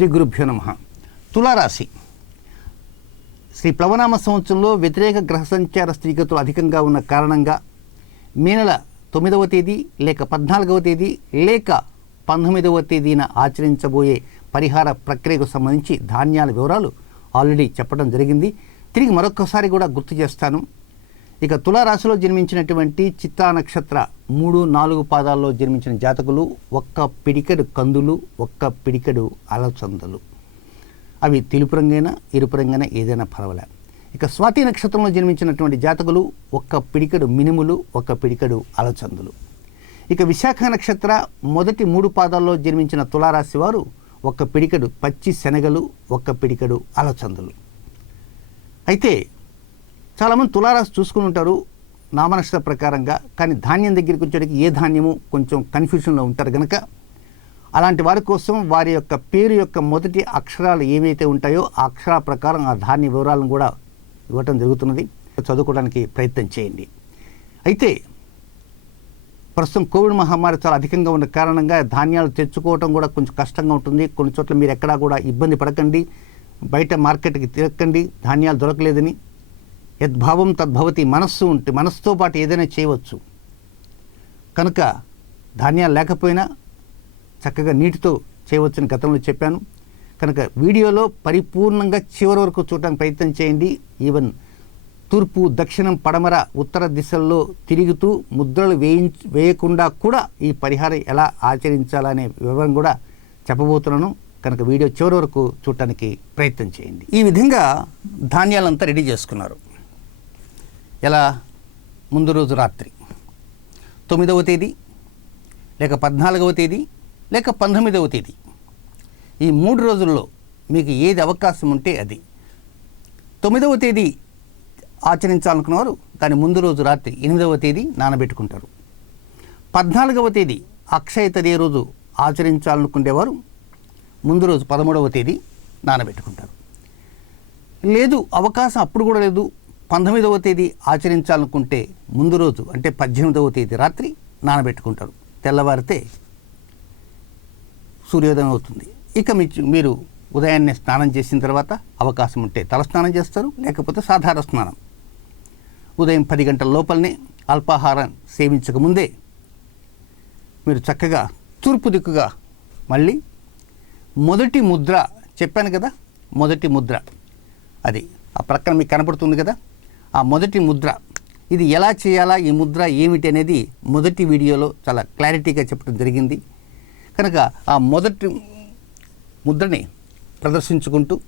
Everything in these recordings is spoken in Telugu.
శ్రీ గురుభ్యో నమ. తులారాశి. శ్రీ ప్లవనామ సంవత్సరంలో వ్యతిరేక గ్రహ సంచార స్థితిగతులు అధికంగా ఉన్న కారణంగా మే నెల తొమ్మిదవ తేదీ లేక పద్నాలుగవ తేదీ లేక పంతొమ్మిదవ తేదీన ఆచరించబోయే పరిహార ప్రక్రియకు సంబంధించి ధాన్యాల వివరాలు ఆల్రెడీ చెప్పడం జరిగింది. తిరిగి మరొకసారి కూడా గుర్తు చేస్తాను. ఇక తులారాశిలో జన్మించినటువంటి చిత్తా నక్షత్ర మూడు నాలుగు పాదాల్లో జన్మించిన జాతకులు ఒక్క పిడికెడు కందులు ఒక్క పిడికెడు అలచందలు. అవి తెలుపు రంగైనా ఎరుపు రంగైనా ఏదైనా పర్వాలే. ఇక స్వాతి నక్షత్రంలో జన్మించినటువంటి జాతకులు ఒక్క పిడికెడు మినుములు ఒక్క పిడికెడు అలచందులు. ఇక విశాఖ నక్షత్ర మొదటి మూడు పాదాల్లో జన్మించిన తులారాశి వారు ఒక్క పిడికెడు పచ్చి శనగలు ఒక్క పిడికెడు అలచందులు. అయితే చాలామంది తులారాశి చూసుకుని ఉంటారు నామనక్షత్ర ప్రకారంగా కానీ ధాన్యం దగ్గరికి వచ్చేటికి ఏ ధాన్యము కొంచెం కన్ఫ్యూషన్లో ఉంటారు కనుక అలాంటి వారి కోసం వారి యొక్క పేరు యొక్క మొదటి అక్షరాలు ఏవైతే ఉంటాయో ఆ అక్షరాల ప్రకారం ఆ ధాన్య వివరాలను కూడా ఇవ్వటం జరుగుతున్నది. చదువుకోవడానికి ప్రయత్నం చేయండి. అయితే ప్రస్తుతం కోవిడ్ మహమ్మారి చాలా అధికంగా ఉన్న కారణంగా ధాన్యాలు తెచ్చుకోవటం కూడా కొంచెం కష్టంగా ఉంటుంది. కొన్ని చోట్ల మీరు ఎక్కడా కూడా ఇబ్బంది పడకండి. బయట మార్కెట్కి తిరగకండి. ధాన్యాలు దొరకలేదని యద్భావం తద్భవతి మనస్సు ఉంటే మనస్సుతో పాటు ఏదైనా చేయవచ్చు. కనుక ధాన్యాలు లేకపోయినా చక్కగా నీటితో చేయవచ్చని గతంలో చెప్పాను. కనుక వీడియోలో పరిపూర్ణంగా చివరి వరకు చూడటానికి ప్రయత్నం చేయండి. ఈవెన్ తూర్పు దక్షిణం పడమర ఉత్తర దిశల్లో తిరుగుతూ ముద్రలు వేయించ వేయకుండా కూడా ఈ పరిహారం ఎలా ఆచరించాలనే వివరం కూడా చెప్పబోతున్నాను. కనుక వీడియో చివరి వరకు చూడటానికి ప్రయత్నం చేయండి. ఈ విధంగా ధాన్యాలంతా రెడీ చేసుకున్నారు. ఎలా? ముందు రోజు రాత్రి. తొమ్మిదవ తేదీ లేక పద్నాలుగవ తేదీ లేక పంతొమ్మిదవ తేదీ. ఈ మూడు రోజుల్లో మీకు ఏది అవకాశం ఉంటే అది. తొమ్మిదవ తేదీ ఆచరించాలనుకున్నవారు దాని ముందు రోజు రాత్రి ఎనిమిదవ తేదీ నానబెట్టుకుంటారు. పద్నాలుగవ తేదీ అక్షయ తదే రోజు ఆచరించాలనుకునేవారు ముందు రోజు పదమూడవ తేదీ నానబెట్టుకుంటారు. లేదు అవకాశం అప్పుడు కూడా లేదు. పంతొమ్మిదవ తేదీ ఆచరించాలనుకుంటే ముందు రోజు అంటే పద్దెనిమిదవ తేదీ రాత్రి నానబెట్టుకుంటారు. తెల్లవారితే సూర్యోదయం అవుతుంది. ఇక మీరు ఉదయాన్నే స్నానం చేసిన తర్వాత అవకాశం ఉంటే తలస్నానం చేస్తారు లేకపోతే సాధారణ స్నానం. ఉదయం పది గంటల లోపలనే అల్పాహారం సేవించకముందే మీరు చక్కగా తూర్పు దిక్కుగా మళ్ళీ మొదటి ముద్ర చెప్పాను కదా మొదటి ముద్ర. అది ఆ ప్రక్కన మీకు కనపడుతుంది కదా? ఆ మొదటి ముద్ర. ఇది ఎలా చేయాలా? ఈ ముద్ర ఏమిటి అనేది మొదటి వీడియోలో చాలా క్లారిటీగా చెప్పడం జరిగింది. కనుక ఆ మొదటి ముద్రని ప్రదర్శించుకుంటూ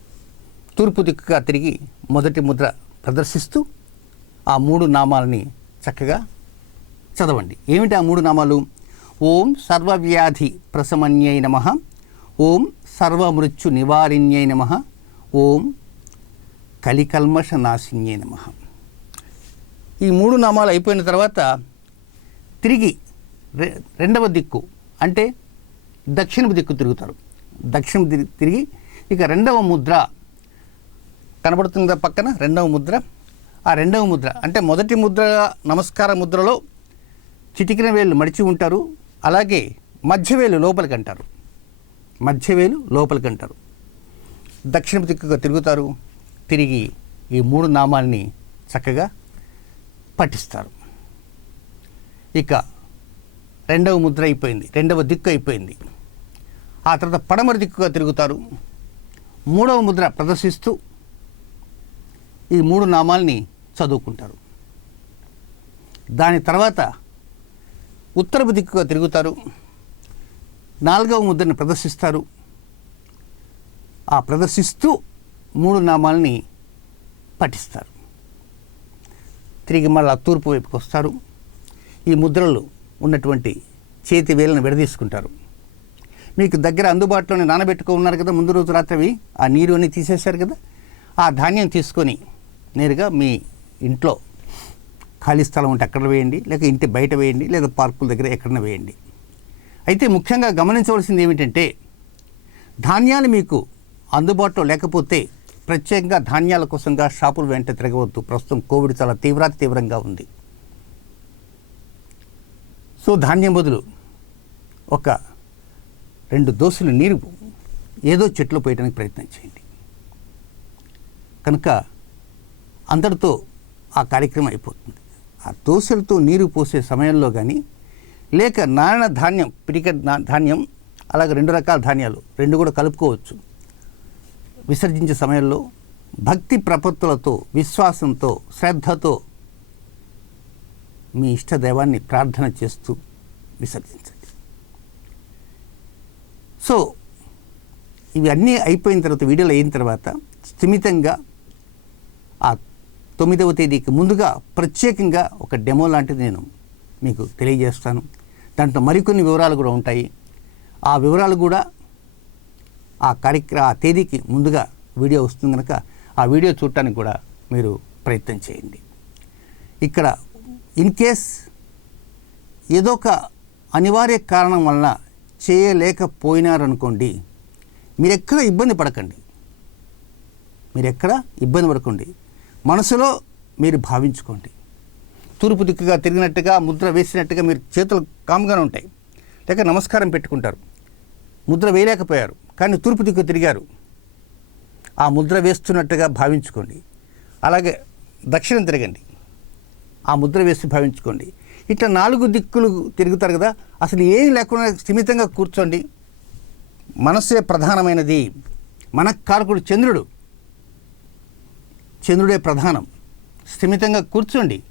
తూర్పు దిక్కుగా తిరిగి మొదటి ముద్ర ప్రదర్శిస్తూ ఆ మూడు నామాలని చక్కగా చదవండి. ఏమిటి ఆ మూడు నామాలు? ఓం సర్వవ్యాధి ప్రసమన్యై నమ. ఓం సర్వమృత్యు నివారిణ్యై నమ. ఓం కలికల్మష నాశిన్యై నమ. ఈ మూడు నామాలు అయిపోయిన తర్వాత తిరిగి రె- రెండవ దిక్కు అంటే దక్షిణపు దిక్కు తిరుగుతారు. దక్షిణ ది- తిరిగి ఇక రెండవ ముద్ర కనబడుతుందా పక్కన? రెండవ ముద్ర. ఆ రెండవ ముద్ర అంటే మొదటి ముద్ర నమస్కార ముద్రలో చిటికిన వేలు మడిచి ఉంటారు. అలాగే మధ్యవేలు లోపలికి అంటారు. మధ్యవేలు లోపలికి అంటారు. దక్షిణ దిక్కుగా తిరుగుతారు. తిరిగి ఈ మూడు నామాల్ని చక్కగా పఠిస్తారు. ఇక రెండవ ముద్ర అయిపోయింది రెండవ దిక్కు అయిపోయింది. ఆ తర్వాత పడమర దిక్కుగా తిరుగుతారు. మూడవ ముద్ర ప్రదర్శిస్తూ ఈ మూడు నామాల్ని చదువుకుంటారు. దాని తర్వాత ఉత్తరపు దిక్కుగా తిరుగుతారు. నాలుగవ ముద్రని ప్రదర్శిస్తారు. ఆ ప్రదర్శిస్తూ మూడు నామాల్ని పఠిస్తారు. తిరిగి మళ్ళా తూర్పు వైపుకి వస్తారు. ఈ ముద్రలు ఉన్నటువంటి చేతి వేలను విడదీసుకుంటారు. మీకు దగ్గర అందుబాటులోనే నానబెట్టుకో ఉన్నారు కదా ముందు రోజు రాత్రి ఆ నీరు అని తీసేశారు కదా. ఆ ధాన్యం తీసుకొని నేరుగా మీ ఇంట్లో ఖాళీ స్థలం ఉంటే అక్కడ వేయండి లేక ఇంటి బయట వేయండి లేదా పార్కుల దగ్గర ఎక్కడైనా వేయండి. అయితే ముఖ్యంగా గమనించవలసింది ఏమిటంటే ధాన్యాలు మీకు అందుబాటులో లేకపోతే ప్రత్యేకంగా ధాన్యాల కోసంగా షాపుల వెంట తిరగవద్దు. ప్రస్తుతం కోవిడ్ చాలా తీవ్రాతి తీవ్రంగా ఉంది. సో ధాన్యం బదులు ఒక రెండు దోసులు నీరు ఏదో చెట్లు పోయడానికి ప్రయత్నం చేయండి. కనుక అందరితో ఆ కార్యక్రమం అయిపోతుంది. ఆ దోశలతో నీరు పోసే సమయంలో కానీ లేక నారాయణ ధాన్యం పిడిక నా- ధాన్యం అలాగే రెండు రకాల ధాన్యాలు రెండు కూడా కలుపుకోవచ్చు. విసర్జించే సమయంలో భక్తి ప్రపత్తులతో విశ్వాసంతో శ్రద్ధతో మీ ఇష్టదైవాన్ని ప్రార్థన చేస్తూ విసర్జించండి. సో ఇవి అన్నీ అయిపోయిన తర్వాత వీడియోలు అయిన తర్వాత స్థిమితంగా ఆ తొమ్మిదవ తేదీకి ముందుగా ప్రత్యేకంగా ఒక డెమో లాంటిది నేను మీకు తెలియజేస్తాను. దాంట్లో మరికొన్ని వివరాలు కూడా ఉంటాయి. ఆ వివరాలు కూడా ఆ కార్యక్రమ ఆ తేదీకి ముందుగా వీడియో వస్తుంది కనుక ఆ వీడియో చూడటానికి కూడా మీరు ప్రయత్నం చేయండి. ఇక్కడ ఇన్ కేస్ ఏదో ఒక అనివార్య కారణం వలన చేయలేకపోయినారనుకోండి మీరెక్కడ ఇబ్బంది పడకండి. మీరెక్కడ ఇబ్బంది పడకండి. మనసులో మీరు భావించుకోండి. తూర్పు దిక్కుగా తిరిగినట్టుగా ముద్ర వేసినట్టుగా మీరు చేతులు కామ్గానే ఉంటాయి. లేక నమస్కారం పెట్టుకుంటారు. ముద్ర వేయలేకపోయారు కానీ తూర్పు దిక్కు తిరిగారు. ఆ ముద్ర వేస్తున్నట్టుగా భావించుకోండి. అలాగే దక్షిణం తిరగండి. ఆ ముద్ర వేసి భావించుకోండి. ఇట్లా నాలుగు దిక్కులు తిరుగుతారు కదా అసలు ఏం లేకుండా స్థిమితంగా కూర్చోండి. మనస్సే ప్రధానమైనది. మన కారకుడు చంద్రుడు. చంద్రుడే ప్రధానం. స్థిమితంగా కూర్చోండి.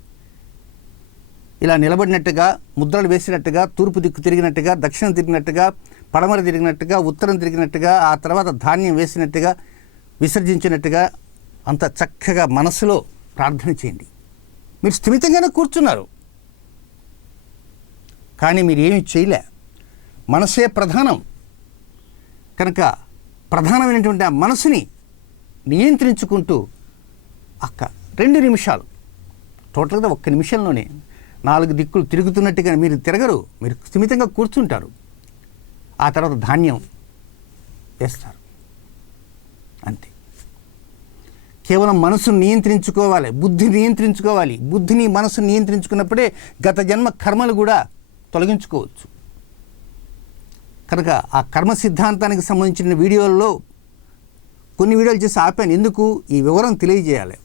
ఇలా నిలబడినట్టుగా ముద్రలు వేసినట్టుగా తూర్పు దిక్కు తిరిగినట్టుగా దక్షిణం తిరిగినట్టుగా పడమర తిరిగినట్టుగా ఉత్తరం తిరిగినట్టుగా ఆ తర్వాత ధాన్యం వేసినట్టుగా విసర్జించినట్టుగా అంత చక్కగా మనసులో ప్రార్థన చేయండి. మీరు స్థిమితంగానే కూర్చున్నారు. కానీ మీరు ఏమి చేయలే. మనసే ప్రధానం. కనుక ప్రధానమైనటువంటి ఆ మనసుని నియంత్రించుకుంటూ అక్క రెండు నిమిషాలు. టోటల్గా ఒక్క నిమిషంలోనే నాలుగు దిక్కులు తిరుగుతున్నట్టుగా మీరు తిరగరు. మీరు స్థిమితంగా కూర్చుంటారు. ఆ తర్వాత ధాన్యం వేస్తారు. అంతే. కేవలం మనసును నియంత్రించుకోవాలి బుద్ధిని నియంత్రించుకోవాలి. బుద్ధిని మనసును నియంత్రించుకున్నప్పుడే గత జన్మ కర్మలు కూడా తొలగించుకోవచ్చు. కనుక ఆ కర్మ సిద్ధాంతానికి సంబంధించిన వీడియోల్లో కొన్ని వీడియోలు చేసి ఆపాను. ఎందుకు? ఈ వివరం తెలియజేయాలి.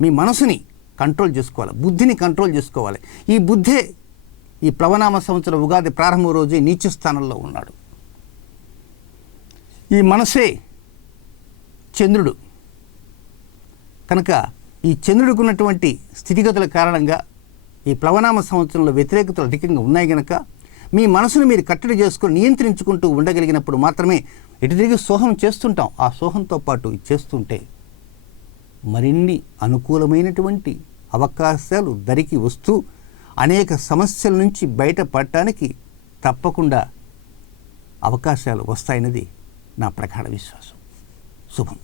మీ మనసుని కంట్రోల్ చేసుకోవాలి. బుద్ధిని కంట్రోల్ చేసుకోవాలి. ఈ బుద్ధే ఈ ప్లవనామ సంవత్సరం ఉగాది ప్రారంభ రోజే నీచ స్థానంలో ఉన్నాడు. ఈ మనసే చంద్రుడు. కనుక ఈ చంద్రుడికి ఉన్నటువంటి స్థితిగతుల కారణంగా ఈ ప్లవనామ సంవత్సరంలో వ్యతిరేకతలు అధికంగా ఉన్నాయి గనక మీ మనసును మీరు కట్టడి చేసుకొని నియంత్రించుకుంటూ ఉండగలిగినప్పుడు మాత్రమే ఎటు తిరిగి సోహం చేస్తుంటాం. ఆ సోహంతో పాటు చేస్తుంటే మరిన్ని అనుకూలమైనటువంటి అవకాశాలు దరికి వస్తూ అనేక సమస్యల నుంచి బయటపడటానికి తప్పకుండా అవకాశాలు వస్తాయన్నది నా ప్రగాఢ విశ్వాసం. శుభం.